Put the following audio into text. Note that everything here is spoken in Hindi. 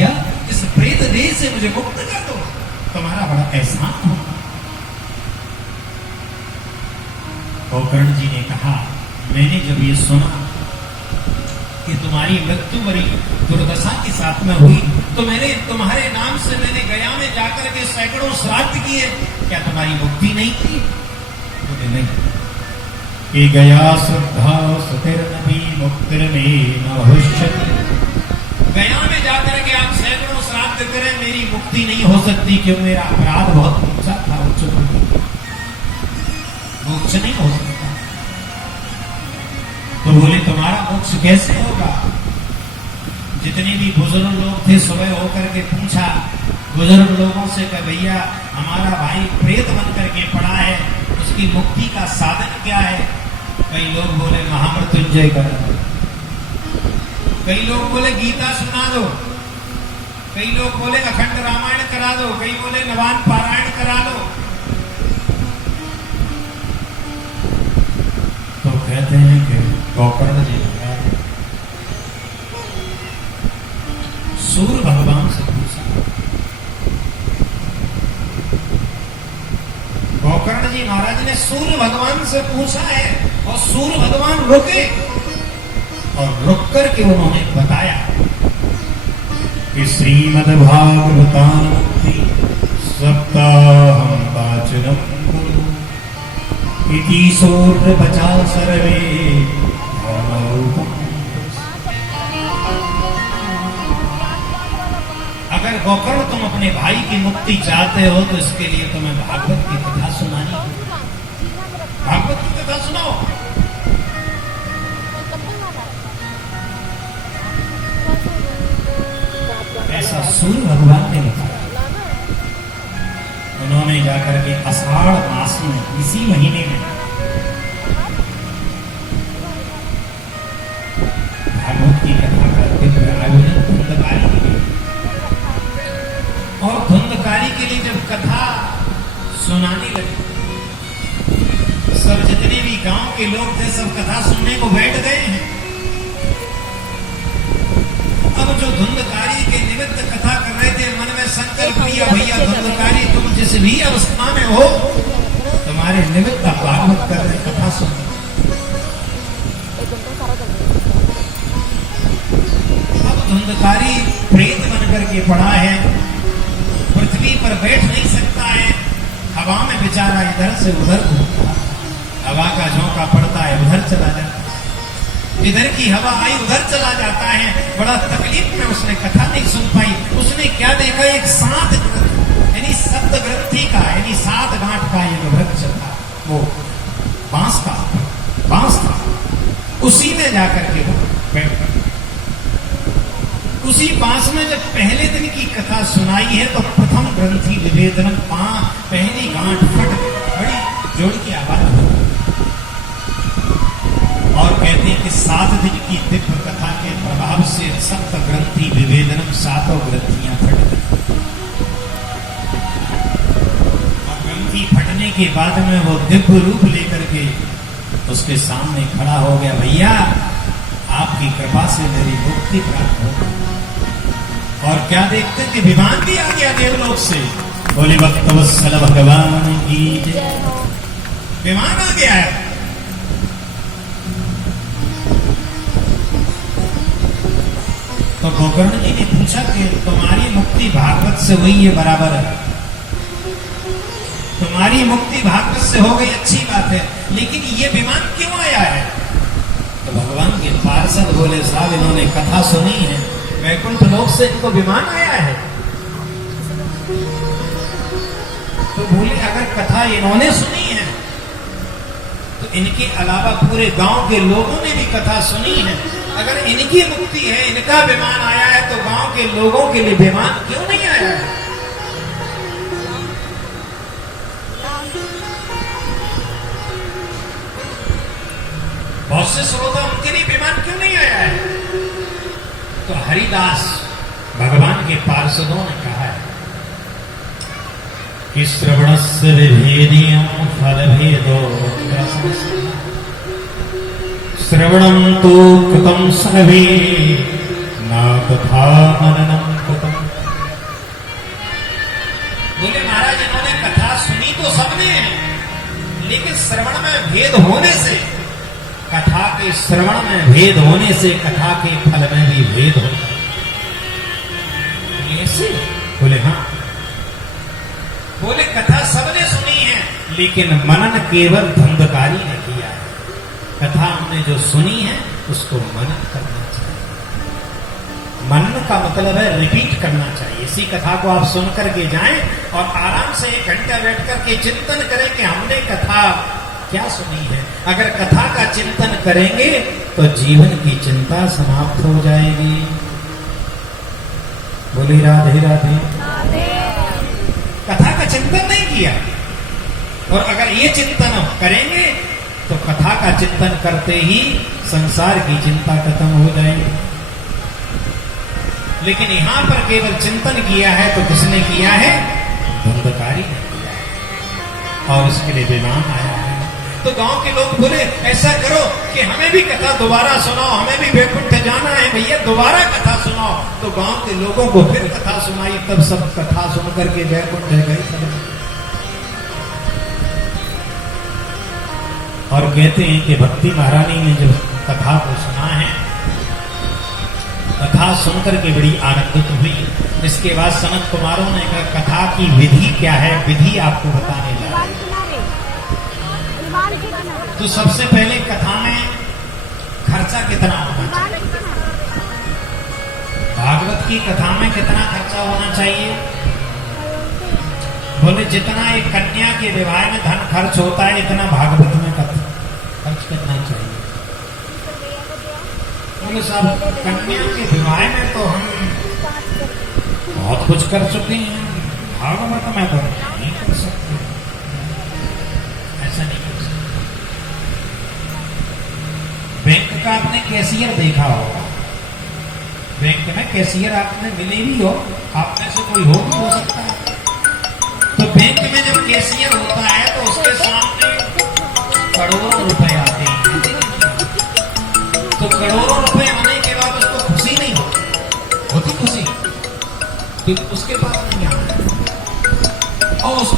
भैया इस प्रेत देह से मुझे मुक्त कर दो, तुम्हारा बड़ा एहसान हो। गोकर्ण जी ने कहा, मैंने जब ये सुना कि तुम्हारी मृत्यु बड़ी दुर्दशा के साथ में हुई, तो मैंने तुम्हारे नाम से मैंने गया में जाकर के सैकड़ों श्राद्ध किए, क्या तुम्हारी मुक्ति नहीं थी? बोले नहीं। कि गया श्रद्धा सुतिर्नपि मुक्तिर्मे न भविष्यति। गया में जाकर के आप सैकड़ों श्राद्ध करें, मेरी मुक्ति नहीं हो सकती, क्यों? मेरा अपराध बहुत ऊंचा था, मोक्ष नहीं हो सकता। तो बोले तुम्हारा मोक्ष कैसे होगा? जितने भी बुजुर्ग लोग थे सुबह होकर के पूछा बुजुर्ग लोगों से कि भैया हमारा भाई प्रेत बन करके पड़ा है, उसकी मुक्ति का साधन क्या है? कई लोग बोले महामृत्युंजय कर दो, कई लोग बोले गीता सुना दो, कई लोग बोले अखंड रामायण करा दो, कई बोले नवान पारायण करा दो। तो कहते हैं कि गोकर्ण जी सूर्य भगवान से पूछा, गोकर्ण जी महाराज ने सूर्य भगवान से पूछा है, और सूर्य भगवान रुके और रुक करके उन्होंने बताया कि श्रीमद्भागवतामुक्ति सप्ताहं वाचनं कुरु इति सूर्य बचा सर्वे धर्मरूपम्। अगर गोकर्ण तुम अपने भाई की मुक्ति चाहते हो तो इसके लिए तुम्हें भागवत की कथा सुनानी होगी। भागवत की कथा सुनाओ। ऐसा सूर्य भगवान ने बताया। उन्होंने जाकर के आषाढ़ मास में इसी महीने में भागवत की कथा का आयोजन धुंधकारी के लिए, और धुंधकारी के लिए जब कथा सुनाने लगे, सब जितने भी गांव के लोग थे सब कथा सुनने को बैठ गए हैं। अब जो धुंधकारी के निमित्त कथा कर रहे थे, मन में संकल्प किया, भैया धुंधकारी तुम जिस भी अवस्था में हो, तुम्हारे निमित्त भागवत कर रहे कथा सुन। अब धुंधकारी प्रेत बनकर के पड़ा है, पृथ्वी पर बैठ नहीं सकता है, हवा में बेचारा इधर से उधर घूमता, हवा का झोंका पड़ता है उधर चला जाता है, इधर की हवा आई उधर चला जाता है। बड़ा तकलीफ में उसने कथा नहीं सुन पाई। उसने क्या देखा, एक 7 यानी सप्त ग्रंथि का यानी 7 गांठ का एक वृक्ष था, वो बांस था, उसी में जाकर के वो बैठ, उसी बांस में जब पहले दिन की कथा सुनाई है तो प्रथम ग्रंथि विभेदनम, पहली गांठ फट, बड़ी जोड़ की आवाज हो। और कहते हैं कि 7 दिन की दिव्य कथा के प्रभाव से सप्त ग्रंथि विभेदनम, 7 ग्रंथियां फट गई। और ग्रंथि फटने के बाद में वो दिव्य रूप लेकर के उसके सामने खड़ा हो गया, भैया आपकी कृपा से मेरी मुक्ति प्राप्त हो गई। और क्या देखते कि विमान भी आ गया देवलोक से, बोले भक्तवत्सल भगवान की जय, विमान आ गया है। तो गोकर्ण जी ने पूछा कि तुम्हारी मुक्ति भागवत से हुई है, बराबर है, तुम्हारी मुक्ति भागवत से हो गई, अच्छी बात है, लेकिन ये विमान क्यों आया है? तो भगवान के पार्षद बोले, साहब इन्होंने कथा सुनी है, वैकुंठ लोक से इनको विमान आया है। तो बोले अगर कथा इन्होंने सुनी है तो इनके अलावा पूरे गांव के लोगों ने भी कथा सुनी है। अगर इनकी मुक्ति है, इनका विमान आया है, तो गांव के लोगों के लिए विमान क्यों नहीं आया है? बहुत से श्रोता उनके लिए विमान क्यों नहीं आया है? तो हरिदास भगवान के पार्षदों ने कहा है कि श्रवणस्य विभेदियं फलभेदो, श्रवणं तो कृतं सर्वे न तथा मननं कृतम्। भेद होने से, कथा के श्रवण में भेद होने से कथा के फल में भी भेद होता है। ऐसे बोले हाँ, बोले कथा सबने सुनी है लेकिन मनन केवल धंधकारी ने किया है। कथा हमने जो सुनी है उसको मनन करना चाहिए। मनन का मतलब है रिपीट करना चाहिए। इसी कथा को आप सुन करके जाएं और आराम से 1 घंटा बैठ करके चिंतन करें कि हमने कथा क्या सुनी है। अगर कथा का चिंतन करेंगे तो जीवन की चिंता समाप्त हो जाएगी। बोली राधे राधे। कथा का चिंतन नहीं किया और अगर ये चिंतन करेंगे तो कथा का चिंतन करते ही संसार की चिंता खत्म हो जाएगी। लेकिन यहां पर केवल चिंतन किया है तो किसने किया है? धंधकारी ने किया है और इसके लिए विमान आया है। तो गांव के लोग बोले ऐसा करो कि हमें भी कथा दोबारा सुनाओ, हमें भी वैकुंठ जाना है भैया, दोबारा कथा सुनाओ। तो गांव के लोगों को फिर कथा सुनाई, तब सब कथा सुन करके वैकुंठ गए सब। और कहते हैं कि भक्ति महारानी ने जब कथा को सुना है, कथा सुनकर के बड़ी आनंदित हुई। इसके बाद सनत कुमारों ने कहा कथा की विधि क्या है, विधि आपको बताने लगा। तो सबसे पहले कथा में खर्चा कितना होना चाहिए? भागवत की कथा में कितना खर्चा होना चाहिए? बोले जितना एक कन्या के विवाह में धन खर्च होता है इतना भागवत में खर्च करना चाहिए। बोले साहब कन्या के विवाह में तो हम बहुत कुछ कर चुके हैं, भागवत में तो नहीं कर सकते। ऐसा नहीं कर सकते। बैंक का आपने कैशियर देखा होगा, बैंक में कैशियर आपने मिले भी हो, आप में से कोई हो भी हो सकता है। तो बैंक में जब कैशियर होता है तो उसके सामने करोड़ों रुपए आते हैं। तो करोड़ों रुपए आने के बाद उसको खुशी नहीं होती खुशी, क्योंकि उसके पास नहीं आता और उस